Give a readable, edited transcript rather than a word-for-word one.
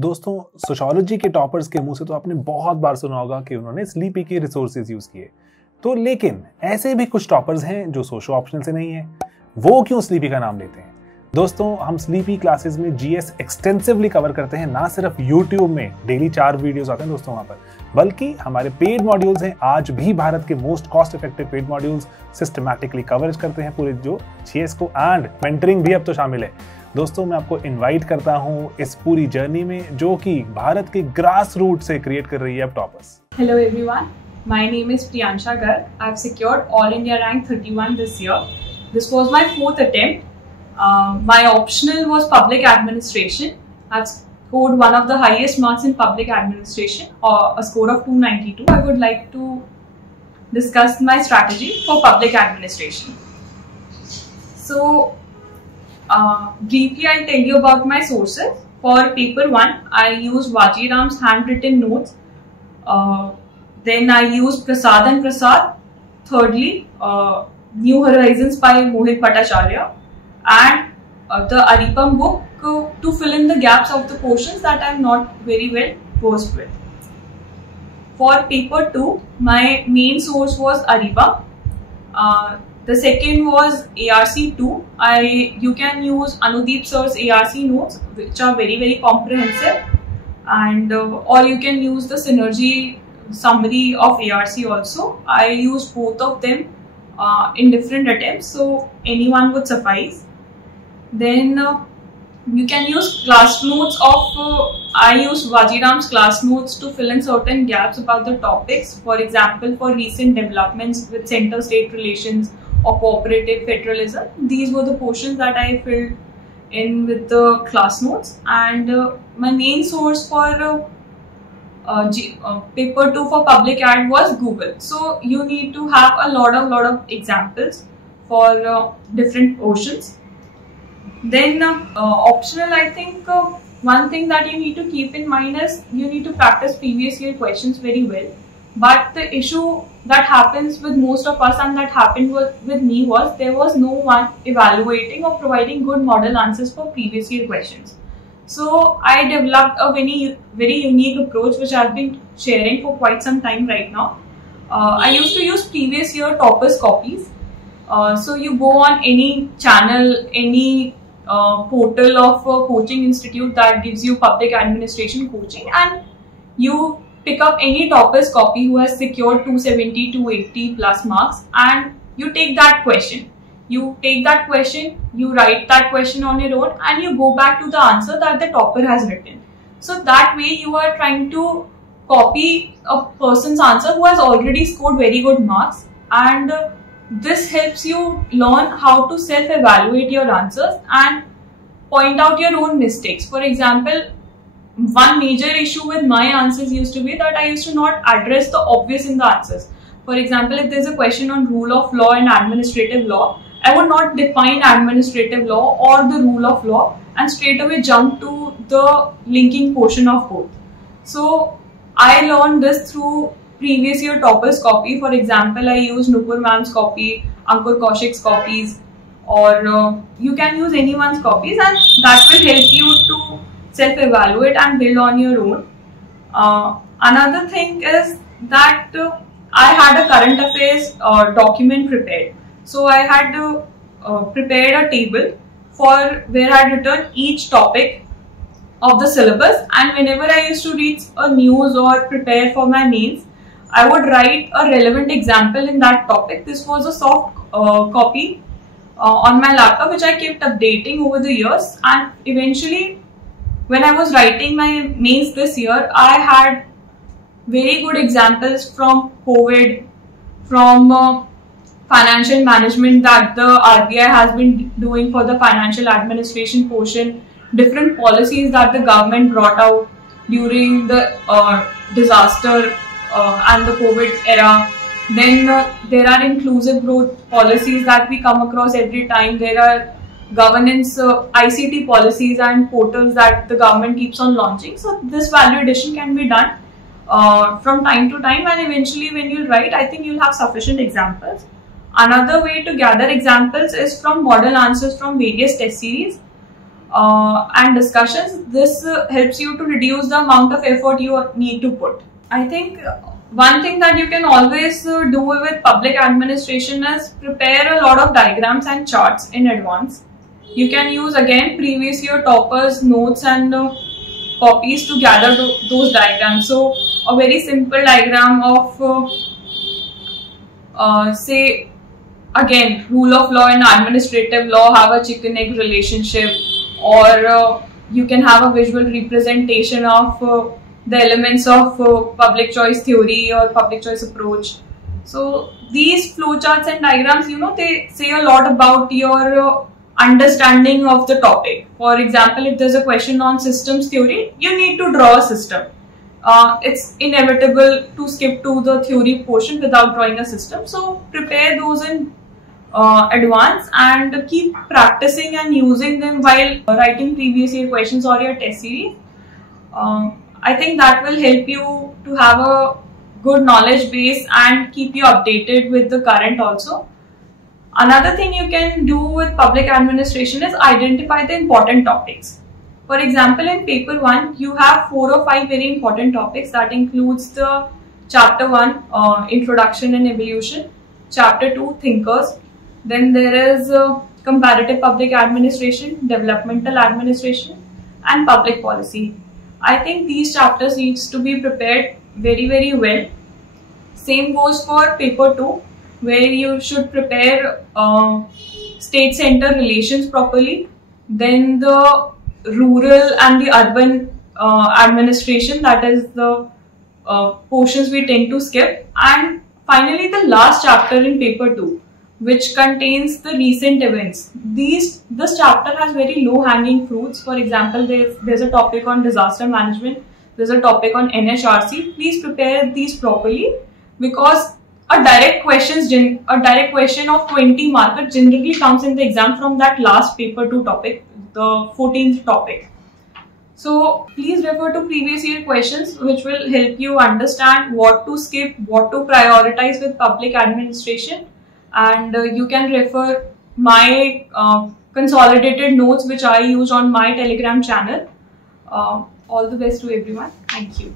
दोस्तों, सोशियोलॉजी के टॉपर्स के मुंह से तो आपने बहुत बार सुना होगा कि उन्होंने स्लीपी के रिसोर्सेज यूज किए। तो लेकिन ऐसे भी कुछ टॉपर्स हैं जो सोशो ऑप्शनल से नहीं है। वो क्यों स्लीपी का नाम लेते हैं? दोस्तों, हम स्लीपी क्लासेस में जीएस एक्सटेंसिवली कवर करते हैं। ना सिर्फ यूट्यूब में डेली 4 वीडियोस आते हैं दोस्तों वहां पर, बल्कि हमारे पेड मॉड्यूल्स हैं। आज भी भारत के most cost effective paid modules systematically coverage करते हैं पूरे जो जीएस को, एंड मेंटरिंग भी अब तो शामिल है। दोस्तों, मैं आपको इनवाइट करता हूं इस पूरी जर्नी में जो कि भारत के ग्रास रूट से क्रिएट कर रही है अब toppers. Hello everyone, my name is Priyansha Garg. I've secured All India rank 31 this year. This was my 4th attempt. My optional was public administration. I've scored one of the highest marks in public administration, a score of 292. I would like to discuss my strategy for public administration. So, briefly I'll tell you about my sources. For paper 1, I used Vajiram's handwritten notes. Then I used Prasad and Prasad. Thirdly, New Horizons by Mohit Bhattacharya. And the Aripam book to fill in the gaps of the portions that I'm not very well versed with. For paper 2, my main source was Aripam. The second was ARC2. You can use Anudeep sir's ARC notes, which are very comprehensive, and or you can use the synergy summary of ARC also. I used both of them in different attempts, so anyone would suffice. Then you can use class notes of I use Vajiram's class notes to fill in certain gaps about the topics. For example, for recent developments with center-state relations or cooperative federalism, these were the portions that I filled in with the class notes. And my main source for paper 2 for public ad was Google. So you need to have a lot of examples for different portions. Then optional, I think one thing that you need to keep in mind is you need to practice previous year questions very well. But the issue that happens with most of us, and that happened with me, was there was no one evaluating or providing good model answers for previous year questions. So I developed a very unique approach which I've been sharing for quite some time right now. I used to use previous year toppers copies. So you go on any channel, any portal of a coaching institute that gives you public administration coaching, and you pick up any toppers copy who has secured 270, 280 plus marks, and you take that question. You take that question, you write that question on your own, and you go back to the answer that the topper has written. So that way you are trying to copy a person's answer who has already scored very good marks, and this helps you learn how to self-evaluate your answers and point out your own mistakes. For example, one major issue with my answers used to be that I used to not address the obvious in the answers. For example, if there's a question on rule of law and administrative law, I would not define administrative law or the rule of law and straight away jump to the linking portion of both. So I learned this through previous year toppers copy. For example, I use Nupur ma'am's copy, Ankur Kaushik's copies, or you can use anyone's copies, and that will help you to self-evaluate and build on your own. Another thing is that I had a current affairs document prepared. So I had prepared a table for where I had written each topic of the syllabus, and whenever I used to read a news or prepare for my mains, I would write a relevant example in that topic. This was a soft copy on my laptop which I kept updating over the years, and eventually when I was writing my mains this year, I had very good examples from COVID, from financial management that the RBI has been doing for the financial administration portion, different policies that the government brought out during the disaster and the COVID era. Then there are inclusive growth policies that we come across every time. There are governance ICT policies and portals that the government keeps on launching. So this value addition can be done from time to time, and eventually when you write, I think you'll have sufficient examples. Another way to gather examples is from model answers from various test series. and discussions. This helps you to reduce the amount of effort you need to put. I think one thing that you can always do with public administration is prepare a lot of diagrams and charts in advance. You can use again previous year toppers notes and copies to gather those diagrams. So a very simple diagram of say again rule of law and administrative law have a chicken egg relationship, or you can have a visual representation of the elements of public choice theory or public choice approach. So these flowcharts and diagrams, they say a lot about your understanding of the topic. For example, if there's a question on systems theory, you need to draw a system. It's inevitable to skip to the theory portion without drawing a system. So prepare those in advance and keep practicing and using them while writing previous year questions or your test series. I think that will help you to have a good knowledge base and keep you updated with the current also. Another thing you can do with public administration is identify the important topics. For example, in paper 1, you have 4 or 5 very important topics. That includes the chapter 1, Introduction and Evolution, chapter 2, Thinkers. Then there is Comparative Public Administration, Developmental Administration, and Public Policy. I think these chapters needs to be prepared very well. Same goes for paper 2, where you should prepare state-center relations properly. Then the rural and the urban administration, that is the portions we tend to skip. And finally, the last chapter in paper 2, which contains the recent events. This chapter has very low-hanging fruits. For example, there's a topic on disaster management, there's a topic on NHRC. Please prepare these properly, because a direct question of 20 marker generally comes in the exam from that last paper 2 topic, the 14th topic. So please refer to previous year questions, which will help you understand what to skip, what to prioritize with public administration. And you can refer my consolidated notes which I use on my Telegram channel. All the best to everyone. Thank you.